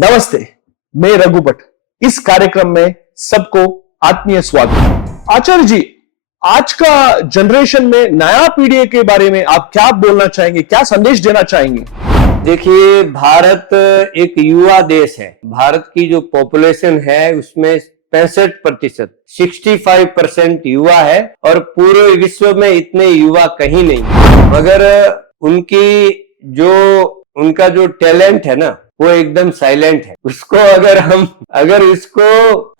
नमस्ते, मैं रघु भट्ट। इस कार्यक्रम में सबको आत्मीय स्वागत। आचार्य जी, आज का जनरेशन में नया पीढ़ी के बारे में आप क्या बोलना चाहेंगे, क्या संदेश देना चाहेंगे? देखिए, भारत एक युवा देश है। भारत की जो पॉपुलेशन है उसमें 65%, 65% युवा है और पूरे विश्व में इतने युवा कहीं नहीं। मगर उनका जो टैलेंट है ना, वो एकदम साइलेंट है। उसको अगर इसको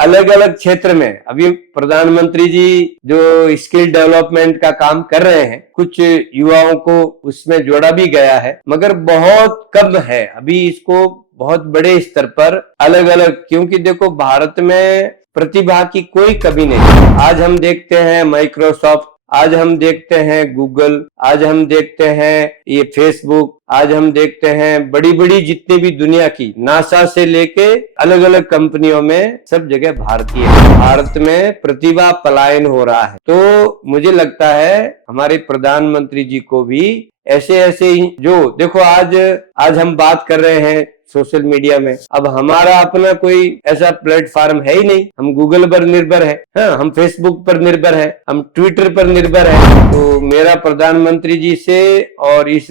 अलग अलग क्षेत्र में, अभी प्रधानमंत्री जी जो स्किल डेवलपमेंट का काम कर रहे हैं, कुछ युवाओं को उसमें जोड़ा भी गया है, मगर बहुत कम है। अभी इसको बहुत बड़े स्तर पर अलग अलग, क्योंकि देखो भारत में प्रतिभा की कोई कमी नहीं। आज हम देखते हैं माइक्रोसॉफ्ट, आज हम देखते हैं गूगल, आज हम देखते हैं ये फेसबुक, आज हम देखते हैं बड़ी बड़ी जितनी भी दुनिया की नासा से लेके अलग अलग कंपनियों में सब जगह भारतीय है। भारत में प्रतिभा पलायन हो रहा है। तो मुझे लगता है हमारे प्रधानमंत्री जी को भी ऐसे जो देखो आज हम बात कर रहे हैं सोशल मीडिया में। अब हमारा अपना कोई ऐसा प्लेटफॉर्म है ही नहीं। हम गूगल पर निर्भर है, हाँ, हम फेसबुक पर निर्भर है, हम ट्विटर पर निर्भर है। तो मेरा प्रधानमंत्री जी से और इस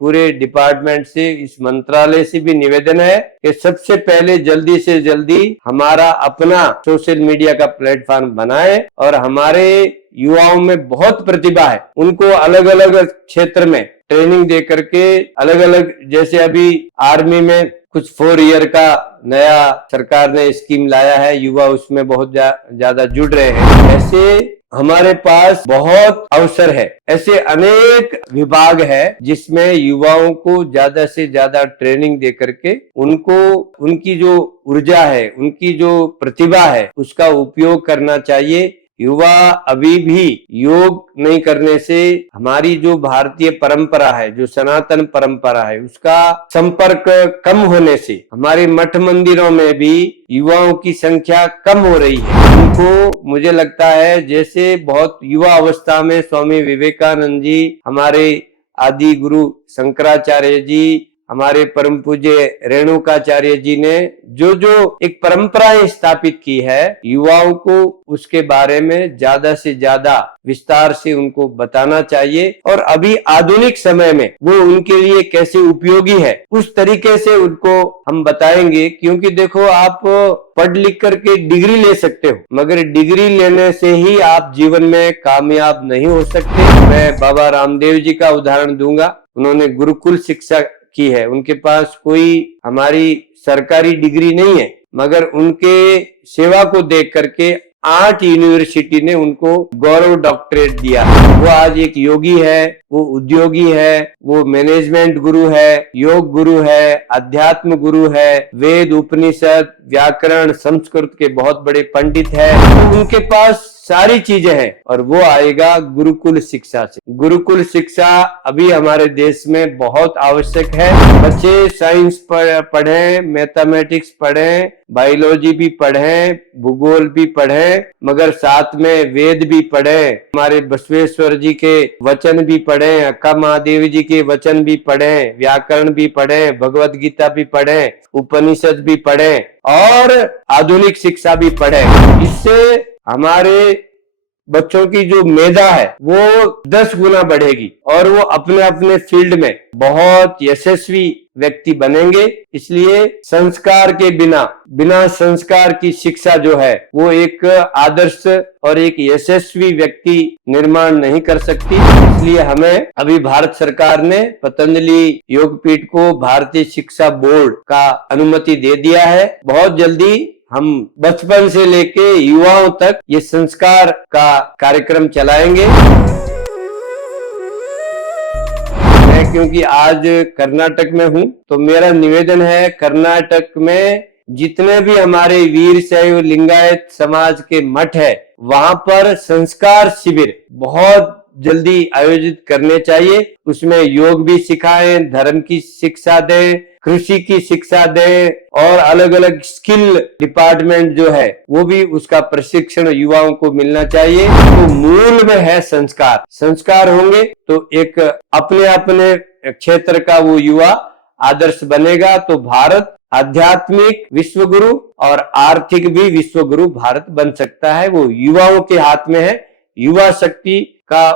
पूरे डिपार्टमेंट से, इस मंत्रालय से भी निवेदन है कि सबसे पहले जल्दी से जल्दी हमारा अपना सोशल मीडिया का प्लेटफॉर्म बनाए और हमारे युवाओं में बहुत प्रतिभा है, उनको अलग अलग क्षेत्र में ट्रेनिंग दे करके अलग अलग, जैसे अभी आर्मी में कुछ 4 ईयर का नया सरकार ने स्कीम लाया है, युवा उसमें बहुत ज्यादा जुड़ रहे हैं। ऐसे हमारे पास बहुत अवसर है। ऐसे अनेक विभाग है जिसमें युवाओं को ज्यादा से ज्यादा ट्रेनिंग दे करके उनको उनकी जो ऊर्जा है, उनकी जो प्रतिभा है, उसका उपयोग करना चाहिए। युवा अभी भी योग नहीं करने से हमारी जो भारतीय परंपरा है, जो सनातन परंपरा है, उसका संपर्क कम होने से हमारे मठ मंदिरों में भी युवाओं की संख्या कम हो रही है। उनको मुझे लगता है जैसे बहुत युवा अवस्था में स्वामी विवेकानंद जी, हमारे आदि गुरु शंकराचार्य जी, हमारे परम पूज्य रेणुकाचार्य जी ने जो एक परंपराएं स्थापित की है, युवाओं को उसके बारे में ज्यादा से ज्यादा विस्तार से उनको बताना चाहिए और अभी आधुनिक समय में वो उनके लिए कैसे उपयोगी है उस तरीके से उनको हम बताएंगे। क्योंकि देखो, आप पढ़ लिख करके डिग्री ले सकते हो, मगर डिग्री लेने से ही आप जीवन में कामयाब नहीं हो सकते। मैं बाबा रामदेव जी का उदाहरण दूंगा। उन्होंने गुरुकुल शिक्षा की है, उनके पास कोई हमारी सरकारी डिग्री नहीं है, मगर उनके सेवा को देख करके 8 यूनिवर्सिटी ने उनको गौरव डॉक्टरेट दिया। वो आज एक योगी है, वो उद्योगी है, वो मैनेजमेंट गुरु है, योग गुरु है, अध्यात्म गुरु है, वेद उपनिषद व्याकरण संस्कृत के बहुत बड़े पंडित है। तो उनके पास सारी चीजें हैं और वो आएगा गुरुकुल शिक्षा से। गुरुकुल शिक्षा अभी हमारे देश में बहुत आवश्यक है। बच्चे साइंस पढ़ें, मैथमेटिक्स पढ़ें, बायोलॉजी भी पढ़ें, भूगोल भी पढ़ें, मगर साथ में वेद भी पढ़ें, हमारे बसवेश्वर जी के वचन भी पढ़ें, अक्का महादेवी जी के वचन भी पढ़ें, व्याकरण भी पढ़ें, भगवत गीता भी पढ़ें, उपनिषद भी पढ़ें और आधुनिक शिक्षा भी पढ़ें। इससे हमारे बच्चों की जो मेधा है वो 10 गुना बढ़ेगी और वो अपने अपने फील्ड में बहुत यशस्वी व्यक्ति बनेंगे। इसलिए संस्कार के बिना संस्कार की शिक्षा जो है वो एक आदर्श और एक यशस्वी व्यक्ति निर्माण नहीं कर सकती। इसलिए हमें अभी भारत सरकार ने पतंजलि योगपीठ को भारतीय शिक्षा बोर्ड का अनुमति दे दिया है। बहुत जल्दी हम बचपन से लेके युवाओं तक ये संस्कार का कार्यक्रम चलाएंगे। मैं क्योंकि आज कर्नाटक में हूँ, तो मेरा निवेदन है, कर्नाटक में जितने भी हमारे वीर शैव लिंगायत समाज के मठ है, वहां पर संस्कार शिविर बहुत जल्दी आयोजित करने चाहिए। उसमें योग भी सिखाएं, धर्म की शिक्षा दें, कृषि की शिक्षा दें और अलग अलग स्किल डिपार्टमेंट जो है वो भी उसका प्रशिक्षण युवाओं को मिलना चाहिए। तो मूल में है संस्कार। संस्कार होंगे तो एक अपने अपने क्षेत्र का वो युवा आदर्श बनेगा तो भारत आध्यात्मिक विश्व गुरु और आर्थिक भी विश्व गुरु भारत बन सकता है। वो युवाओं के हाथ में है। युवा शक्ति का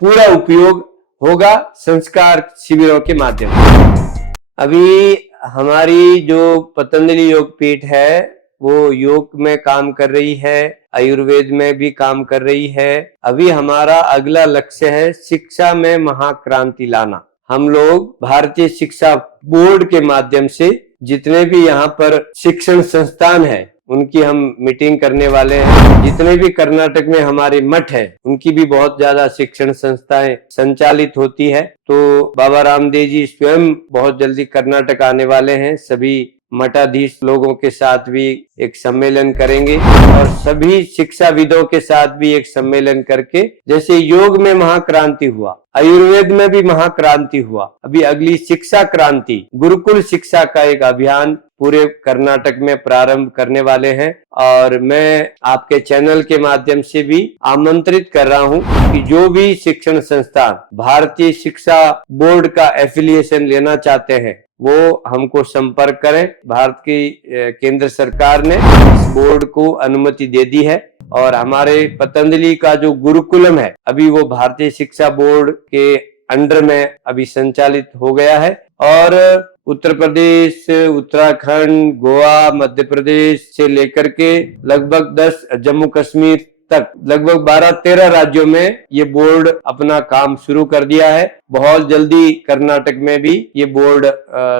पूरा उपयोग होगा संस्कार शिविरों के माध्यम से। अभी हमारी जो पतंजलि योग पीठ है वो योग में काम कर रही है, आयुर्वेद में भी काम कर रही है। अभी हमारा अगला लक्ष्य है शिक्षा में महाक्रांति लाना। हम लोग भारतीय शिक्षा बोर्ड के माध्यम से जितने भी यहाँ पर शिक्षण संस्थान है उनकी हम मीटिंग करने वाले हैं। जितने भी कर्नाटक में हमारे मठ है उनकी भी बहुत ज्यादा शिक्षण संस्थाएं संचालित होती है। तो बाबा रामदेव जी स्वयं बहुत जल्दी कर्नाटक आने वाले हैं। सभी मठाधीश लोगों के साथ भी एक सम्मेलन करेंगे और सभी शिक्षाविदों के साथ भी एक सम्मेलन करके, जैसे योग में महाक्रांति हुआ, आयुर्वेद में भी महाक्रांति हुआ, अभी अगली शिक्षा क्रांति गुरुकुल शिक्षा का एक अभियान पूरे कर्नाटक में प्रारंभ करने वाले हैं। और मैं आपके चैनल के माध्यम से भी आमंत्रित कर रहा हूं कि जो भी शिक्षण संस्थान भारतीय शिक्षा बोर्ड का एफिलिएशन लेना चाहते हैं वो हमको संपर्क करें। भारत की केंद्र सरकार ने इस बोर्ड को अनुमति दे दी है और हमारे पतंजलि का जो गुरुकुलम है अभी वो भारतीय शिक्षा बोर्ड के अंडर में अभी संचालित हो गया है। और उत्तर प्रदेश, उत्तराखंड, गोवा, मध्य प्रदेश से लेकर के लगभग 10 जम्मू कश्मीर तक लगभग 12-13 राज्यों में ये बोर्ड अपना काम शुरू कर दिया है। बहुत जल्दी कर्नाटक में भी ये बोर्ड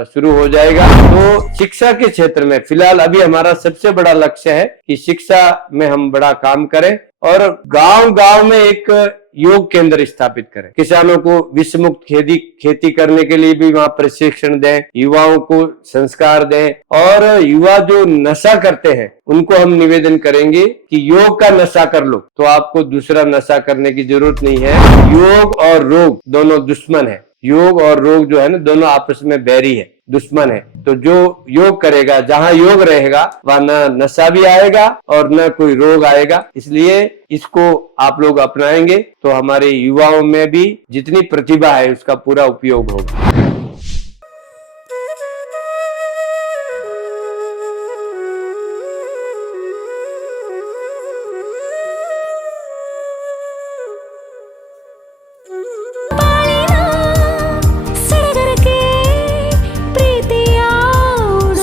शुरू हो जाएगा। तो शिक्षा के क्षेत्र में फिलहाल अभी हमारा सबसे बड़ा लक्ष्य है कि शिक्षा में हम बड़ा काम करें और गांव-गांव में एक योग केंद्र स्थापित करें। किसानों को विष मुक्त खेती करने के लिए भी वहां प्रशिक्षण दें, युवाओं को संस्कार दें और युवा जो नशा करते हैं उनको हम निवेदन करेंगे कि योग का नशा कर लो तो आपको दूसरा नशा करने की जरूरत नहीं है। योग और रोग दोनों दुश्मन है। योग और रोग जो है ना दोनों आपस में बैरी है, दुश्मन है। तो जो योग करेगा, जहां योग रहेगा वहां न नशा भी आएगा और न कोई रोग आएगा। इसलिए इसको आप लोग अपनाएंगे तो हमारे युवाओं में भी जितनी प्रतिभा है उसका पूरा उपयोग होगा।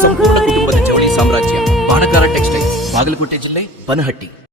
ಸಂಪೂರ್ಣ ಕುಟುಂಬದ ಜವಳಿ ಸಾಮ್ರಾಜ್ಯ ಬಾಣಕಾರ ಟೆಕ್ಸ್ಟೈಲ್ಸ್, ಬಾಗಲಕೋಟೆ ಜಿಲ್ಲೆ, ಬನಹಟ್ಟಿ.